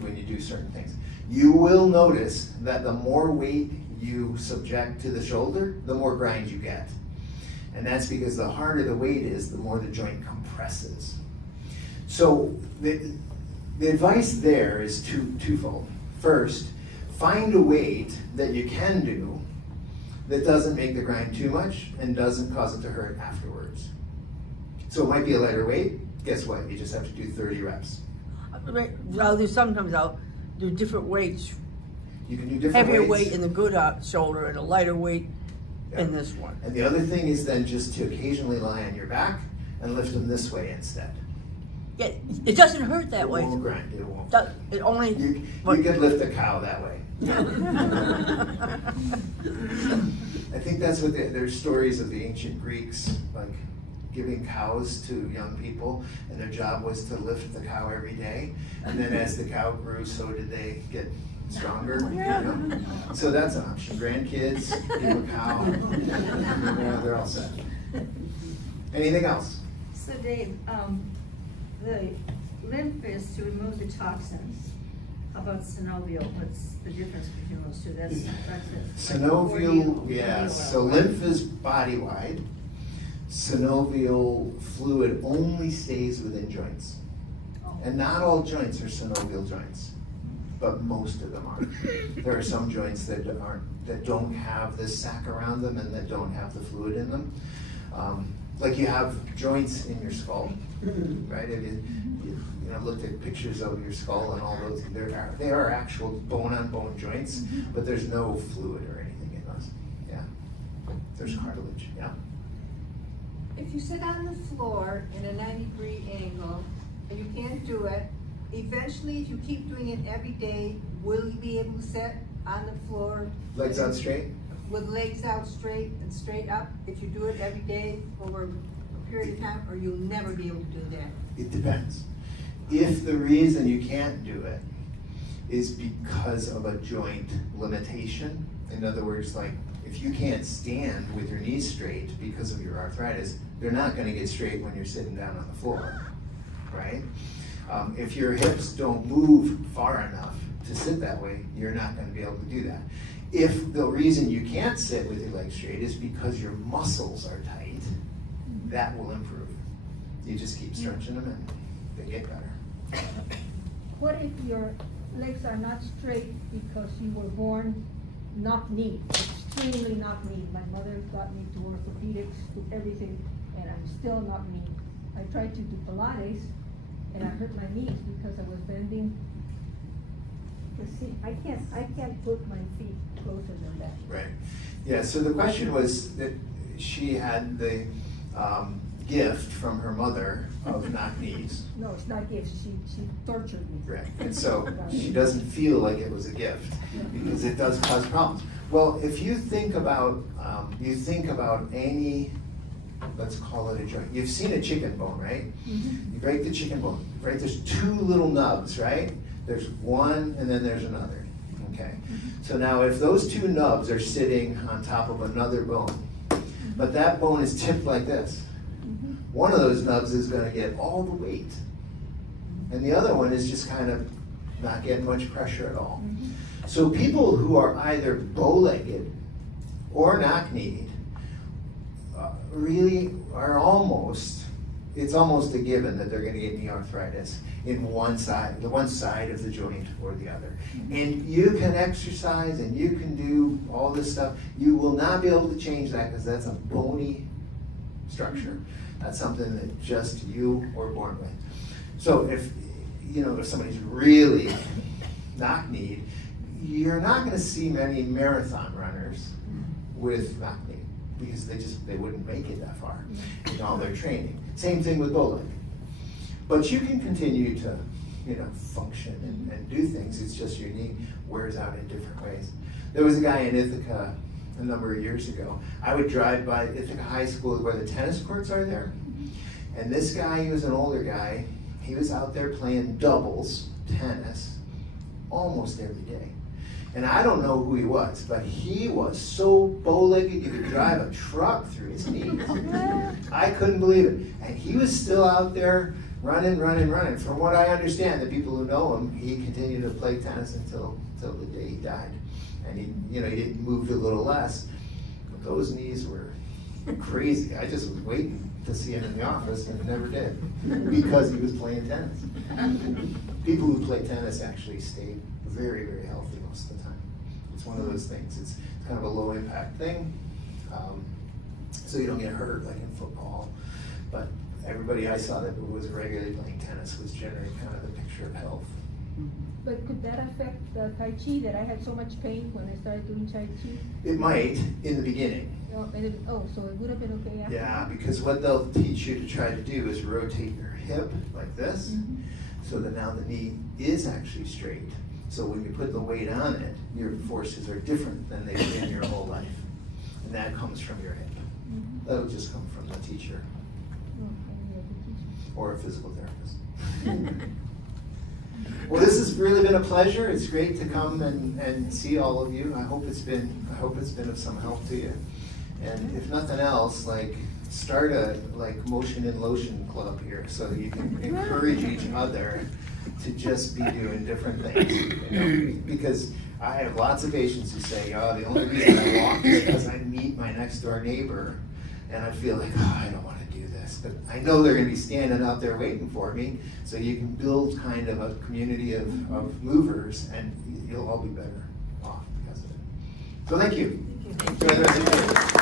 when you do certain things. You will notice that the more weight you subject to the shoulder, the more grind you get. And that's because the harder the weight is, the more the joint compresses. So the advice there is twofold. First, find a weight that you can do that doesn't make the grind too much and doesn't cause it to hurt afterwards. So it might be a lighter weight. Guess what? You just have to do 30 reps. Sometimes I'll do different weights, You can do different heavier weights. weight in the good shoulder and a lighter weight in this one. And the other thing is then just to occasionally lie on your back and lift them this way instead. Yeah, it doesn't hurt that way. It won't grind. It won't. It only. You could lift a cow that way. I think that's what there's stories of the ancient Greeks, like giving cows to young people, and their job was to lift the cow every day. And then as the cow grew, so did they get stronger. So that's an option. Grandkids, give them a cow. They're all set. Anything else? So Dave, the lymph is to remove the toxins. How about synovial? What's the difference between those two? That's it. Synovial, yes. So lymph is body-wide. Synovial fluid only stays within joints. And not all joints are synovial joints. but most of them aren't. There are some joints that don't have this sac around them and that don't have the fluid in them. Like you have joints in your skull, right? If you looked at pictures of your skull and all those, they are actual bone-on-bone joints, but there's no fluid or anything in those. Yeah, there's cartilage. Yeah. If you sit on the floor in a 90-degree angle and you can't do it, eventually if you keep doing it every day, will you be able to sit on the floor? Legs out straight. With legs out straight and straight up, if you do it every day over a period of time, or you'll never be able to do that? It depends. If the reason you can't do it is because of a joint limitation, in other words, like if you can't stand with your knees straight because of your arthritis, they're not going to get straight when you're sitting down on the floor, right? If your hips don't move far enough to sit that way, you're not going to be able to do that. If the reason you can't sit with your legs straight is because your muscles are tight, that will improve. You just keep stretching them and they get better. What if your legs are not straight because you were born knock-kneed, extremely knock-kneed? My mother got me to orthopedics, to everything, and I'm still knock-kneed. I tried to do Pilates, and I hurt my knees because I was bending. You see, I can't put my feet closer than that. Right. Yeah, so the question was that she had the gift from her mother of knock knees. No, it's not gifts. She tortured me. Right. And so she doesn't feel like it was a gift because it does cause problems. Well, if you think about any, let's call it a joint. You've seen a chicken bone, right? Mm-hmm. You break the chicken bone, right? There's two little nubs, right? There's one and then there's another, okay? So now if those two nubs are sitting on top of another bone, but that bone is tipped like this, one of those nubs is gonna get all the weight. And the other one is just kind of not getting much pressure at all. So people who are either bow-legged or knock-kneed really are it's almost a given that they're gonna get knee arthritis in one side of the joint or the other. And you can exercise and you can do all this stuff. You will not be able to change that because that's a bony structure. That's something that just you were born with. So if somebody's really knock-kneed, you're not gonna see many marathon runners with knock-knee because they wouldn't make it that far in all their training. Same thing with bow-legged. But you can continue to, function and do things. It's just your knee wears out in different ways. There was a guy in Ithaca a number of years ago. I would drive by Ithaca High School where the tennis courts are there. And this guy, he was an older guy. He was out there playing doubles tennis almost every day. And I don't know who he was, but he was so bow-legged you could drive a truck through his knees. I couldn't believe it. And he was still out there running. From what I understand, the people who know him, he continued to play tennis until the day he died. And he didn't move a little less, but those knees were crazy. I just was waiting to see him in the office and never did because he was playing tennis. People who play tennis actually stay very, very healthy most of the time. It's one of those things. It's kind of a low impact thing, so you don't get hurt like in football. But everybody I saw that was regularly playing tennis was generally kind of the picture of health. But could that affect the Tai Chi, that I had so much pain when I started doing Tai Chi? It might in the beginning. So it would have been okay after? Yeah, because what they'll teach you to try to do is rotate your hip like this, so that now the knee is actually straight. So when you put the weight on it, your forces are different than they've been your whole life. And that comes from your hip. That'll just come from the teacher or a physical therapist. Well, this has really been a pleasure. It's great to come and see all of you. I hope it's been of some help to you. And if nothing else, start a Motion and Lotion club here so that you can encourage each other to just be doing different things. Because I have lots of patients who say, the only reason I walk is because I meet my next door neighbor and I feel like, oh, I don't want to do this, but I know they're going to be standing out there waiting for me, so you can build kind of a community of movers, and you'll all be better off because of it. So thank you. Enjoy the rest of your day.